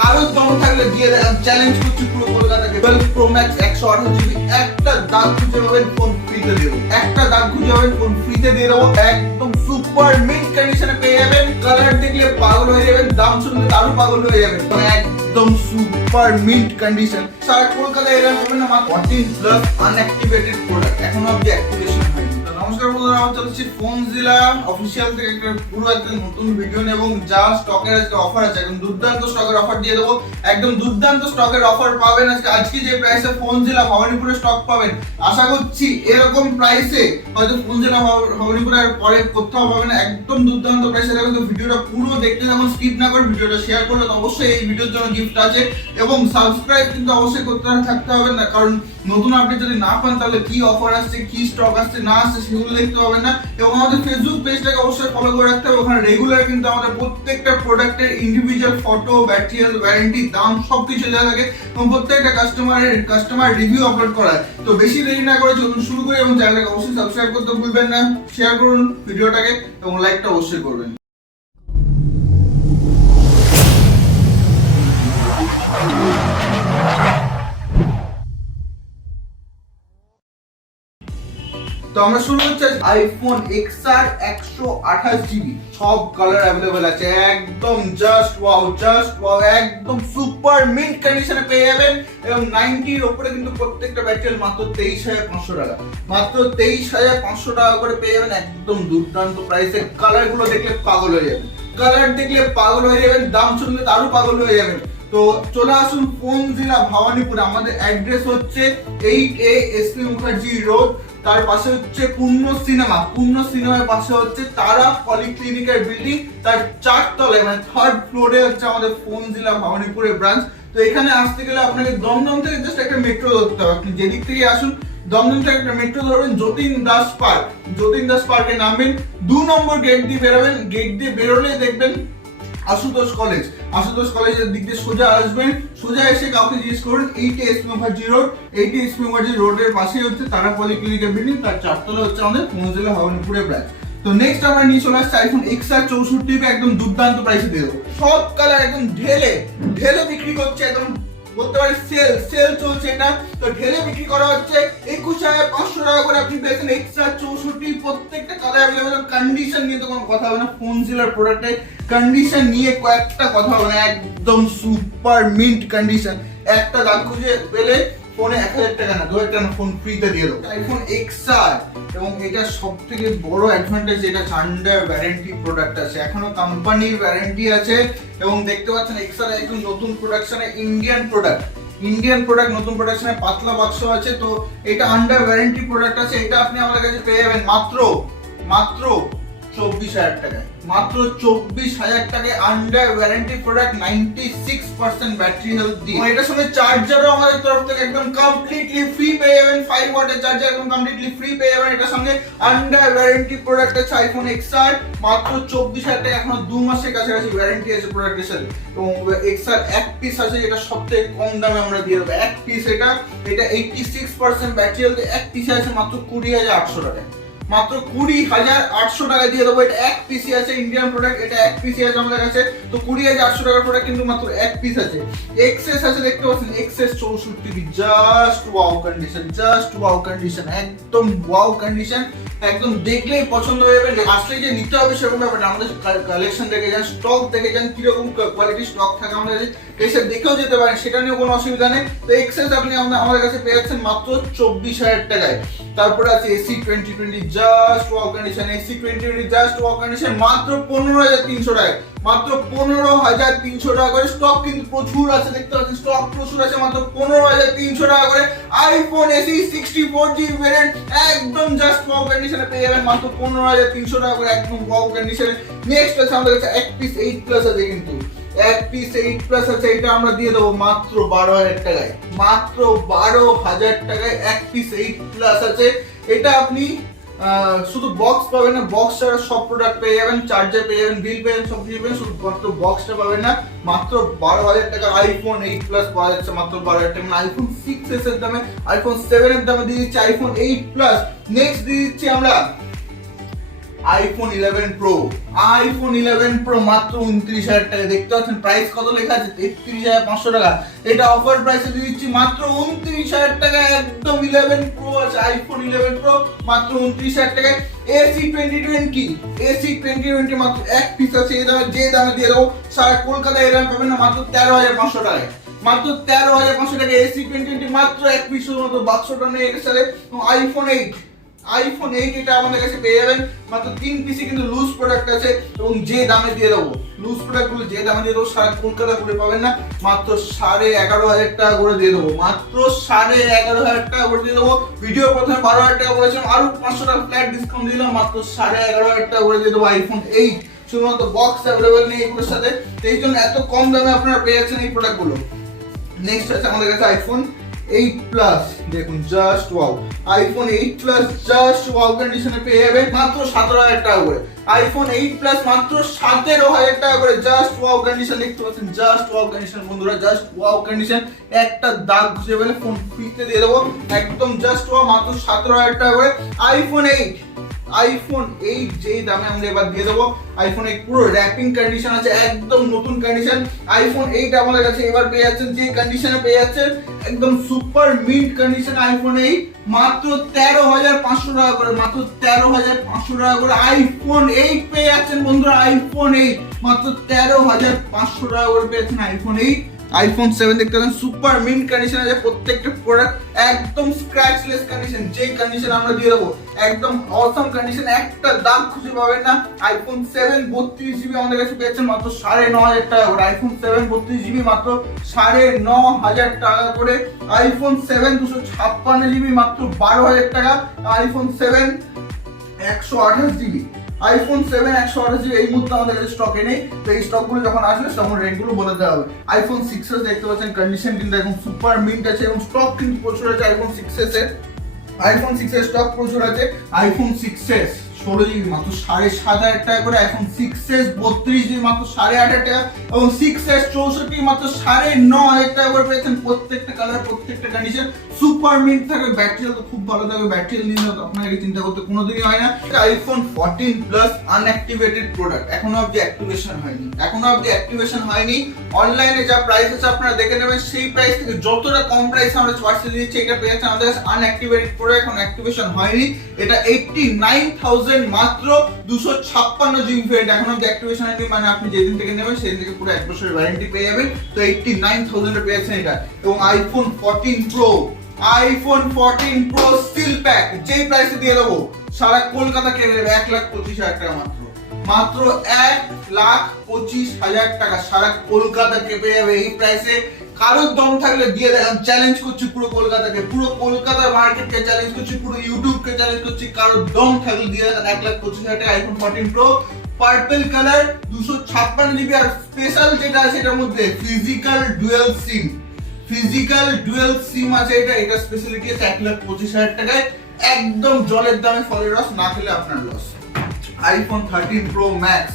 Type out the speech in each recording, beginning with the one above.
কারোর দম থাকলে দিয়ে দেন, চ্যালেঞ্জ করছি পুরো কলকাতাকে। 12 Pro Max 128GB একটা দাগ খুঁজে পাবেন, ফোন ফ্রিতে দিয়ে দেবো। একটা দাগ খুঁজে পাবেন, ফোন ফ্রিতে দিয়ে দেবো। একদম সুপার মিন্ট কন্ডিশনে পেয়ে যাবেন। কালার দেখলে পাগল হয়ে যাবেন, দাম শুনলে আরো পাগল হয়ে যাবেন। একদম সুপার মিন্ট কন্ডিশন। সারা কলকাতায় এরা পাবেন না মাত্র 14+ আনঅ্যাক্টিভেটেড প্রোডাক্ট, এখনো অবধি অ্যাক্টিভেশন হয়নি। নমস্কার বন্ধুরা, আমি চলছি ফোন জিলা অফিসিয়াল থেকে পুরো একটা নতুন ভিডিও নিয়ে, এবং যা স্টকের আজকে অফার আছে, একদম দুর্দান্ত স্টকের অফার দিয়ে দেবো। একদম দুর্দান্ত স্টকের অফার পাবেন আজকে যে প্রাইসে ফোন জিলা ভবানীপুরে স্টক পাবেন, আশা করছি এরকম প্রাইসে হয়তো ফোন জিলা ভবানীপুরের পরে কোথাও পাবেন। একদম দুর্দান্ত প্রাইসে দেখবেন। তো ভিডিওটা পুরো দেখতে যখন স্কিপ না করে ভিডিওটা শেয়ার করলে তো অবশ্যই এই ভিডিওর জন্য গিফট আছে, এবং সাবস্ক্রাইব কিন্তু অবশ্যই করতে থাকতে হবে না, কারণ নতুন আপডেট যদি না পান তাহলে কি অফার আসছে, কি স্টক আসছে না আসছে সেগুলো দেখতে পাবেন না। এবং আমাদের ফেসবুক পেজটাকে অবশ্যই ফলো করে রাখতে হবে, ওখানে রেগুলার কিন্তু আমাদের প্রত্যেকটা প্রোডাক্টের individual photo, battery health, warranty, দাম সবকিছু দেওয়া থাকে, এবং প্রত্যেকটা কাস্টমার রিভিউ আপলোড করা হয়। তো বেশি দেরি না করে চলুন শুরু করি, এবং চ্যানেলটাকে অবশ্যই সাবস্ক্রাইব করতে ভুলবেন না, শেয়ার করুন ভিডিওটাকে, এবং লাইকটা অবশ্যই করবেন। তো আমরা শুরু হচ্ছে আইফোন XR 128GB, সব কালার अवेलेबल আছে। একদম জাস্ট ওয়াও, একদম সুপার মিন্ট কন্ডিশনে পেয়ে যাবেন, এবং 90 এর উপরে কিন্তু প্রত্যেকটা ব্যাটারি মাত্র 23,500 টাকা, মাত্র 23,500 টাকা করে পেয়ে যাবেন। একদম দুর্দান্ত প্রাইসে। কালার গুলো দেখলে পাগল হয়ে যাবেন, দাম শুনলে আরো পাগল হয়ে যাবেন। তো চলে আসুন ফোন জিলা ভবানীপুর। আমাদের অ্যাড্রেস হচ্ছে 8A SP মুখার্জি রোড, তার পাশে হচ্ছে পূর্ণ সিনেমার পাশে হচ্ছে তারা পলিক্লিনিকের বিল্ডিং, তার 4 তলায় মানে 3rd ফ্লোরে হচ্ছে আমাদের ফোন জিলা ভবানীপুরের ব্রাঞ্চ। তো এখানে আসতে গেলে আপনাকে দমদম থেকে জাস্ট একটা মেট্রো ধরতে হবে। আপনি যেদিক থেকে আসুন দমদম থেকে একটা মেট্রো ধরবেন, যতীন দাস পার্কে নামবেন, 2 নম্বর গেট দিয়ে বেরোবেন। গেট দিয়ে বেরোলে দেখবেন আশুতোষ কলেজের দিক দিয়ে সোজা আসবেন, সোজা এসে কাউকে জিজ্ঞেস করুন 8 SP মুখার্জি রোডের পাশে হচ্ছে তারা পলিক্লিনিকের বিল্ডিং, তার 4 তলা হচ্ছে আমাদের ফোন জিলা ভবানীপুরের ব্রাঞ্চ। তো নেক্সট আমরা নিয়ে চলে আসছি আইফোন XR 64 একদম দুর্দান্ত প্রাইসে দিয়ে দেবো। সব কালার একদম ঢেলে বিক্রি করছে, একদম বলতে পারি সেল চলছে এটা। তো ঢেলে বিক্রি করা হচ্ছে 21,500 টাকা করে। আপনি পেয়েছেন XR 64, প্রত্যেকটা কালার अवेलेबल। কন্ডিশন নিয়ে তো কোনো কথা হবে না, ফোন জিলার প্রোডাক্টের কন্ডিশন নিয়ে কয়েকটা কথা হবে না, একদম সুপার মিন্ট কন্ডিশন। একটা দাগ খুঁজে পেলে ফোনে 1000 টাকা না 2000 টাকা ফোন ফ্রিতে দিয়ে দেবো। আইফোন XR, এবং এটা সবথেকে বড় অ্যাডভান্টেজ, এটা আন্ডার ওয়ারেন্টি প্রোডাক্ট আছে, এখনো কোম্পানির ওয়ারেন্টি আছে। এবং দেখতে পাচ্ছেন XR একদম নতুন প্রোডাকশনে ইন্ডিয়ান প্রোডাক্ট নতুন প্রোডাকশনে পাতলা বাক্স আছে। তো এটা আন্ডার ওয়ারেন্টি প্রোডাক্ট আছে। এটা আপনি আমাদের কাছে পেয়ে যাবেন মাত্র 24,000 টাকায়, মাত্র 24,000 টাকায় under warranty product, 96% battery health দিয়ে। এটার সঙ্গে চার্জারও আমাদের তরফ থেকে একদম কমপ্লিটলি ফ্রি পেয়ে যাবেন। 5 ওয়াটের চার্জার একদম কমপ্লিটলি ফ্রি পেয়ে যাবেন। এটার সঙ্গে আন্ডার ওয়ারেন্টি প্রোডাক্ট আছে আইফোন XR, মাত্র 24,000 টাকা, এখনো 2 মাসের কাছাকাছি ওয়ারেন্টি আছে প্রোডাক্টের সাথে। এবং XR এক পিস আছে, যেটা সবথেকে কম দামে আমরা দিয়ে দেবো। এক পিস এটা 86% ব্যাটারি হেলথ, এক পিসে আছে মাত্র 20,800 টাকায়, মাত্র 20,800 টাকা দিয়ে দেবো। এটা এক পিসি আছে, ইন্ডিয়ান প্রোডাক্ট, এটা এক পিসি আছে আমাদের কাছে। তো 20,800 টাকার প্রোডাক্ট কিন্তু মাত্র এক পিস আছে। এক্সএস আছে, দেখতে পাচ্ছেন XS 64, জাস্ট ওয়াও কন্ডিশন, একদম ওয়াও কন্ডিশন, একদম দেখলেই পছন্দ হয়ে যাবে। আসলে যে নিতে হবে সেরকম ব্যাপার না, আমাদের কালেকশন দেখে যান, স্টক দেখে যান, কিরকম কোয়ালিটি স্টক থাকে আমাদের কাছে, এসে দেখেও যেতে পারেন, সেটা নিয়ে কোনো অসুবিধা নেই। তো XS আপনি আমাদের কাছে পেয়ে যাচ্ছেন মাত্র 24,000 টাকায়। তারপরে আছে AC 2020, just wow condition, AC 2020 just wow condition, মাত্র 15,300 টাকায়, মাত্র 15,300 টাকা করে। স্টক কিন্তু প্রচুর আছে, দেখতে পাচ্ছেন স্টক প্রচুর আছে, মাত্র 15,300 টাকা করে। আইফোন SE 64GB ভেরিয়েন্ট একদম জাস্ট ওয়াও কন্ডিশনে পেয়ে যাবেন মাত্র 15,300 টাকা করে, একদম ওয়াও কন্ডিশনে। নেক্সট আছে আমাদের কাছে এক পিস 8+ আছে, কিন্তু এক পিস 8+ আছে, এটা আমরা দিয়ে দেবো মাত্র 12,000 টাকায়, মাত্র 12,000 টাকায় এক পিস 8+ আছে। এটা আপনি শুধু বক্স পাবেন না, বক্স ছাড়া সব প্রোডাক্ট পেয়ে যাবেন, চার্জার পেয়ে যাবেন, বিল পেয়ে যাবেন, সব কিছু পেয়ে, শুধু মাত্র বক্সটা পাবেন না। মাত্র 12,000 টাকা আইফোন 8+ পাওয়া যাচ্ছে মাত্র 12,000 টাকা। আইফোন 6s এর দামে, আইফোন 7 এর দামে দিয়ে দিচ্ছি আইফোন 8+। নেক্সট দিয়ে দিচ্ছি আমরা আইফোন 11 প্রো, আইফোন 11 প্রো মাত্র 29,000 টাকা। দেখতে পাচ্ছেন প্রাইস কত লেখা আছে, 33,500 টাকা। এটা অফার প্রাইসে দিয়ে দিচ্ছি মাত্র 29,000 টাকা। একদম 11 প্রো আছে, আইফোন 11 প্রো মাত্র 29,000 টাকায়। এসি 2020, এসি 2020 মাত্র এক পিস আছে। এই দামে যে দামে দিয়ে দেবো সারা কলকাতায় এরকম পাবেন না, মাত্র 13,500 টাকায়। মাত্র 13,500 টাকা এসি 2020 মাত্র এক পিসের মতো বাক্সটা নেই এর সাথে। আইফোন 8, আইফোন 8 এটা আমাদের কাছে পেয়ে যাবেন মাত্র 3 পিসে, কিন্তু লুজ প্রোডাক্ট আছে এবং যে দামে দিয়ে দেবো লুজ প্রোডাক্টগুলো যে দামে দিয়ে দেবো সারা কলকাতা ঘুরে পাবেন না, মাত্র 11,500 টাকা করে দিয়ে দেবো। মাত্র 11,500 টাকা করে দিয়ে দেবো। ভিডিও প্রথমে 12,000 টাকা বলেছিলাম, আরো 500 টাকা ফ্ল্যাট ডিসকাউন্ট দিলাম, মাত্র 11,500 টাকা করে দিয়ে দেবো আইফোন 8। শুধুমাত্র বক্স অ্যাভেলেবেল নেই এগুলোর সাথে, এই জন্য এত কম দামে আপনারা পেয়ে যাচ্ছেন এই প্রোডাক্টগুলো। নেক্সট আছে আমাদের কাছে আইফোন 8 প্লাস। দেখুন just wow, iPhone 8 plus just wow কন্ডিশনে পেয়ে যাবেন মাত্র 17,000 টাকা করে। আইফোন 8 প্লাস মাত্র 17,000 টাকা করে, জাস্ট ওয়াও কন্ডিশন। দেখতে পাচ্ছেন জাস্ট ওয়াও কন্ডিশন বন্ধুরা, জাস্ট ওয়াও কন্ডিশন। একটা দাগ ঘুষে পেলে ফোন ফ্রিতে দিয়ে দেবো, একদম জাস্ট ওয়াও মাত্র 17,000 টাকা করে। আইফোন 8, আইফোন 8 যেই দামে আমরা এবার দিয়ে দেবো। আইফোন 8 পুরো র্যাপিং কন্ডিশন আছে, একদম নতুন কন্ডিশন। আইফোন 8 আমাদের কাছে এবার পেয়ে যাচ্ছেন যে কন্ডিশনে পেয়ে যাচ্ছেন, একদম সুপার মিন্ট কন্ডিশন আইফোন 8 মাত্র 13,500 টাকা করে, মাত্র 13,500 টাকা করে আইফোন 8 পেয়ে যাচ্ছেন বন্ধুরা। আইফোন 8 মাত্র 13,500 টাকা করে পেয়েছেন আইফোন 8। আইফোন 7 দেখতে পাচ্ছেন সুপার মিন্ট কন্ডিশন আছে, প্রত্যেকটা প্রোডাক্ট একদম স্ক্র্যাচলেস কন্ডিশন, যে কন্ডিশন আমরা দিয়ে দেবো একদম অসম কন্ডিশন, একটা দাগ খুঁজে পাবেন না। আইফোন 7 32GB আমাদের কাছে পেয়েছেন মাত্র 9,500 টাকা করে। আইফোন 7 32GB মাত্র 9,500 টাকা করে। আইফোন 7 256GB মাত্র 12,000 টাকা। আইফোন 7 128GB, আইফোন 7 128GB এই মুহূর্তে আমাদের কাছে স্টকে নেই, তো এই স্টকগুলো যখন আসবে তখন রেটগুলো বলে দেওয়া হবে। আইফোন 6s দেখতে পাচ্ছেন কন্ডিশন কিন্তু এখন সুপার মিন্ট আছে এবং স্টক কিন্তু প্রচুর আছে আইফোন 6s এর। আইফোন 6s স্টক প্রচুর আছে। আইফোন 6s 16GB মাত্র 7,500 টাকা করে। আইফোন 6s 32GB মাত্র 8,500 টাকা এবং 6s 64GB মাত্র 9,500 টাকা করে পেয়েছেন। প্রত্যেকটা কালার প্রত্যেকটা কন্ডিশন সুপার মিন্ট থাকবে, ব্যাটারি তো খুব ভালো থাকবে, ব্যাটারি নিয়ে আপনাকে চিন্তা করতে কোনোদিনই হয় না। আইফোন 14 প্লাস আনঅ্যাক্টিভেটেড প্রোডাক্ট, এখনো অবধি অ্যাক্টিভেশন হয়নি, এখনো অবধি অ্যাক্টিভেশন হয়নি। অনলাইনে যা প্রাইস আছে আপনারা দেখে নেবেন, সেই প্রাইস থেকে যতটা কম প্রাইস আমরা চয়েসে দিচ্ছি এটা পেয়ে যাচ্ছেন আমাদের কাছে আনঅ্যাক্টিভেটেড প্রোডাক্ট, এখন অ্যাক্টিভেশন হয়নি। এটা 89,000 মাত্র 256GB ভেরিয়েন্ট, এখন অবধি অ্যাক্টিভেশন হয়নি, মানে আপনি যেদিন থেকে নেবেন সেদিন থেকে পুরো 1 বছরের ওয়ারেন্টি পেয়ে যাবেন। তো 89,000 এ পেয়েছেন এটা। এবং iPhone 14 pro, iPhone 14 pro still pack যেই প্রাইসে দিয়ে দেবো সারা কলকাতা কেটে দেবে 1,25,000 টাকা মাত্র, মাত্র 1,25,000 টাকা সারা কলকাতা কেটে যাবে এই প্রাইসে। কারোর দম থাকলে দিয়ে দেখান, চ্যালেঞ্জ করছি পুরো কলকাতাকে, পুরো কলকাতার মার্কেটকে চ্যালেঞ্জ করছি, পুরো ইউটিউবকে চ্যালেঞ্জ করছি, কারোর দম থাকলে দিয়ে দেখান 1,25,000 টাকা iPhone 14 pro purple colour 256GB। আর স্পেশাল যেটা আছে এটার মধ্যে physical dual SIM, physical dual SIM আছে এটা, এটা স্পেশালিটি আছে 1,25,000 টাকায়, একদম জলের দামে ফলের রস, না খেলে আপনার loss. IPhone 13 pro max,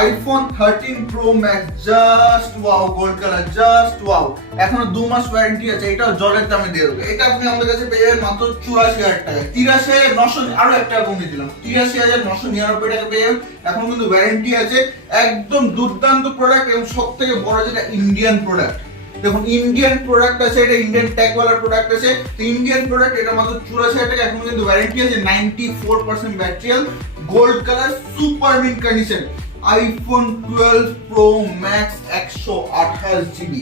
iPhone 13 pro max just wow gold colour, just wow, এখনো 2 মাস ওয়ারেন্টি আছে, এটাও জলের দামে দিয়ে দেবো। এটা আপনি আমাদের কাছে পেয়ে যাবেন মাত্র 84,000 টাকায়, 83,900, আরো 1 টাকা কমিয়ে দিলাম, 83,999 টাকা পেয়ে যাবেন। এখন কিন্তু ওয়ারেন্টি আছে, একদম দুর্দান্ত প্রোডাক্ট এবং সবথেকে বড় যেটা ইন্ডিয়ান প্রোডাক্ট। দেখুন ইন্ডিয়ান প্রোডাক্ট আছে, এটা ইন্ডিয়ান ট্যাগ ওয়ালা প্রোডাক্ট আছে, ইন্ডিয়ান প্রোডাক্ট, এটা মাত্র 84,000 টাকা, এখন কিন্তু ওয়ারেন্টি আছে, 94% battery, gold colour, super mint condition. IPhone 12 pro max 128GB,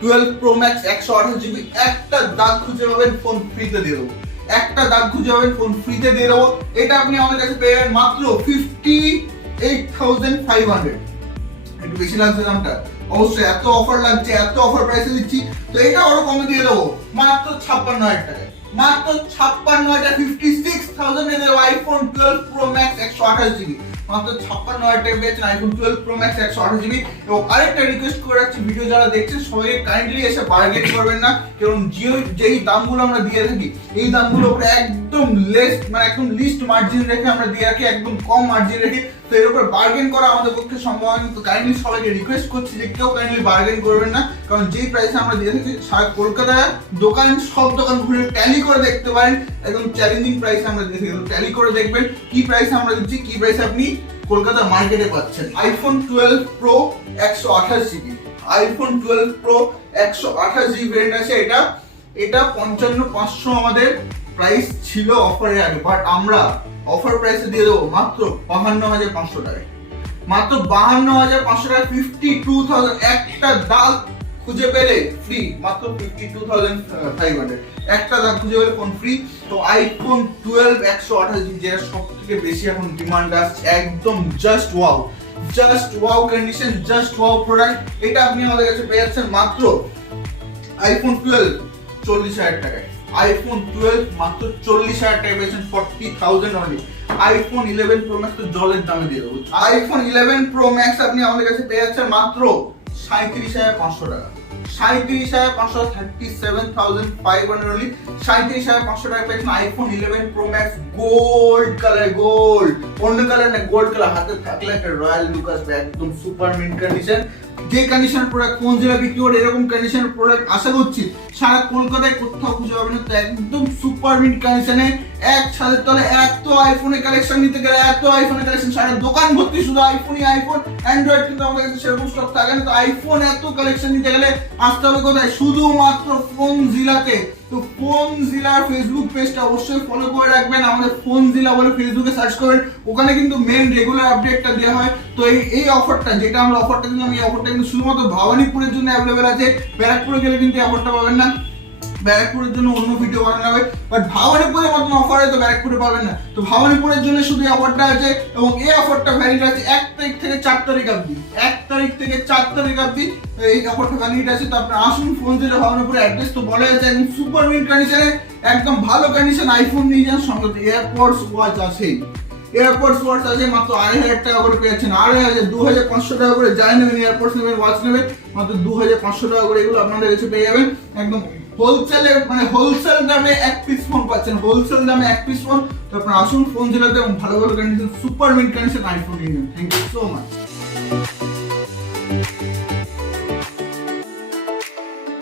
12 pro max 128GB, একটা দাগ খুঁজে পাবেন ফোন ফ্রিতে দিয়ে দেবো, একটা দাগ খুঁজে পাবেন ফোন ফ্রিতে দিয়ে দেবো। এটা আপনি আমাদের কাছে পেয়ে যাবেন মাত্র 58,500, একটু বেশি লাগছে দামটা অবশ্যই, এত অফার লাগছে, এত অফার প্রাইসে দিচ্ছি, তো এটা আরো কমে দিয়ে দেবো মাত্র 56,000 টাকায়, মাত্র 56,000, 56,000 এ দেবো আইফোন 12 প্রো ম্যাক্স 128GB, মাত্র 56,000 টাকা পেয়েছেন আইফোন 12 প্রো ম্যাক্স 128GB। এবং আরেকটা রিকোয়েস্ট করে রাখছি, ভিডিও যারা দেখছেন সবাই কাইন্ডলি এসে বার্গেন করবেন না, কারণ যেই দামগুলো আমরা দিয়ে থাকি এই দামগুলো উপরে একদম লেস, মানে একদম লিস্ট মার্জিন রেখে আমরা দিয়ে রাখি, একদম কম মার্জিন রেখে তো এর উপর বার্গেন করা আমাদের পক্ষে সম্ভব হয় না। তো কাইন্ডলি সবাইকে রিকোয়েস্ট করছি যে কেউ কাইন্ডলি বার্গেন করবেন না, কারণ যেই প্রাইসে আমরা দিয়ে থাকি সারা কলকাতায় দোকান সব দোকান ঘুরে ট্যালি করে দেখতে পারেন, একদম চ্যালেঞ্জিং প্রাইসে আমরা দিয়ে থাকি। ট্যালি করে দেখবেন কি প্রাইসে আমরা দিচ্ছি, কি প্রাইসে আপনি কলকাতা মার্কেটে পাচ্ছেন। IPhone 12 pro 128 GB, iPhone 12 pro 128 GB variant আছে। এটা 55,500 আমাদের প্রাইস ছিল অফারের আগে, বাট আমরা অফার প্রাইসে দিয়ে দেবো মাত্র 52,500 টাকায়। মাত্র 52,500 টাকা, 52,000। একটা দাগ খুঁজে পেলে ফ্রি, মাত্র 52,500। একটা দাগ খুঁজে পেলে ফোন ফ্রি। তো আইফোন 12 128 জিবি, যেটা সব থেকে বেশি এখন ডিমান্ড আসছে, একদম just wow condition, just wow product. এটা আপনি আমাদের কাছে পেয়ে যাচ্ছেন মাত্র আইফোন 12 40,000 টাকায়। আইফোন 12 মাত্র 40,000 টাকায় পেয়েছেন, 40,000 অনলি। আইফোন 11 প্রো ম্যাক্স তো জলের দামে দিয়ে দেবো। আইফোন 11 প্রো ম্যাক্স আপনি আমাদের কাছে পেয়ে যাচ্ছেন মাত্র 37,500 টাকা। 37,500, 37,500 অনলি। 37,500 টাকা পেয়েছেন iPhone 11 pro max gold colour, gold, অন্য কালার না, গোল্ড কালার। হাতে থাকলে একটা রয়্যাল লুক আসবে, একদম সুপার মিন্ট কন্ডিশন। যে কন্ডিশন প্রোডাক্ট কোন জেলা বিক্রি করে এরকম কন্ডিশন প্রোডাক্ট আশা করছি সারা কলকাতায় কোথাও খুঁজে পাবেন না। তো একদম সুপার মিন্ট কন্ডিশনে এক ছাদের তলে এত আইফোনের কালেকশন নিতে গেলে, এত আইফোনের কালেকশন, সারা দোকান ভর্তি শুধু আইফোনই আইফোন। অ্যান্ড্রয়েড কিন্তু আমাদের কাছে সেরকম স্টক থাকে না। তো আইফোন এত কালেকশন নিতে গেলে আসতে হবে কোথায়? শুধুমাত্র ফোন জিলাতে। তো ফোন জিলার ফেসবুক পেজটা অবশ্যই ফলো করে রাখবেন, আমাদের ফোন জিলা বলে ফেসবুকে সার্চ করবেন, ওখানে কিন্তু মেন রেগুলার আপডেটটা দেওয়া হয়। তো এই অফারটা, যেটা আমরা অফারটা দিলাম, এই অফারটা কিন্তু শুধুমাত্র ভবানীপুরের জন্য অ্যাভেলেবেল আছে। ব্যারাকপুরে গেলে কিন্তু এই অফারটা পাবেন না, ব্যারাকপুরের জন্য অন্য ভিডিও বানানো হবে। বাট ভবানীপুরের মতন অফার হয়তো ব্যারাকপুরে পাবেন না। তো ভবানীপুরের জন্য শুধু এই অফারটা আছে, এবং এই অফারটা ভ্যালিড আছে 1 তারিখ থেকে 4 তারিখ অবধি। 1 তারিখ থেকে 4 তারিখ অবধি এই অফারটা ভ্যালিড আছে। তো আপনারা আসুন ফোন দিলে, ভবানীপুরের অ্যাড্রেস তো বলা আছে, একদম সুপার মিন্ট কন্ডিশনে, একদম ভালো কন্ডিশন। আইফোন নিয়ে যান, সঙ্গে এয়ারপডস ওয়াচ আছেই। এয়ারপডস ওয়াচ আছে মাত্র 2,500 টাকা করে পেয়েছেন। 2,500, 2,500 টাকা করে যাই নেবেন, এয়ারপডস নেবেন, ওয়াচ নেবেন, মাত্র 2,500 টাকা করে এগুলো আপনাদের কাছে পেয়ে যাবেন। একদম হোলসেলে, মানে হোলসেল দামে এক পিস ফোন পাচ্ছেন, হোলসেল দামে এক পিস ফোন। তো আপনারা আসুন ফোন জেলাতে, এবং ভালো ভালো condition, super mint condition iPhone নিয়ে যান। Thank you so much.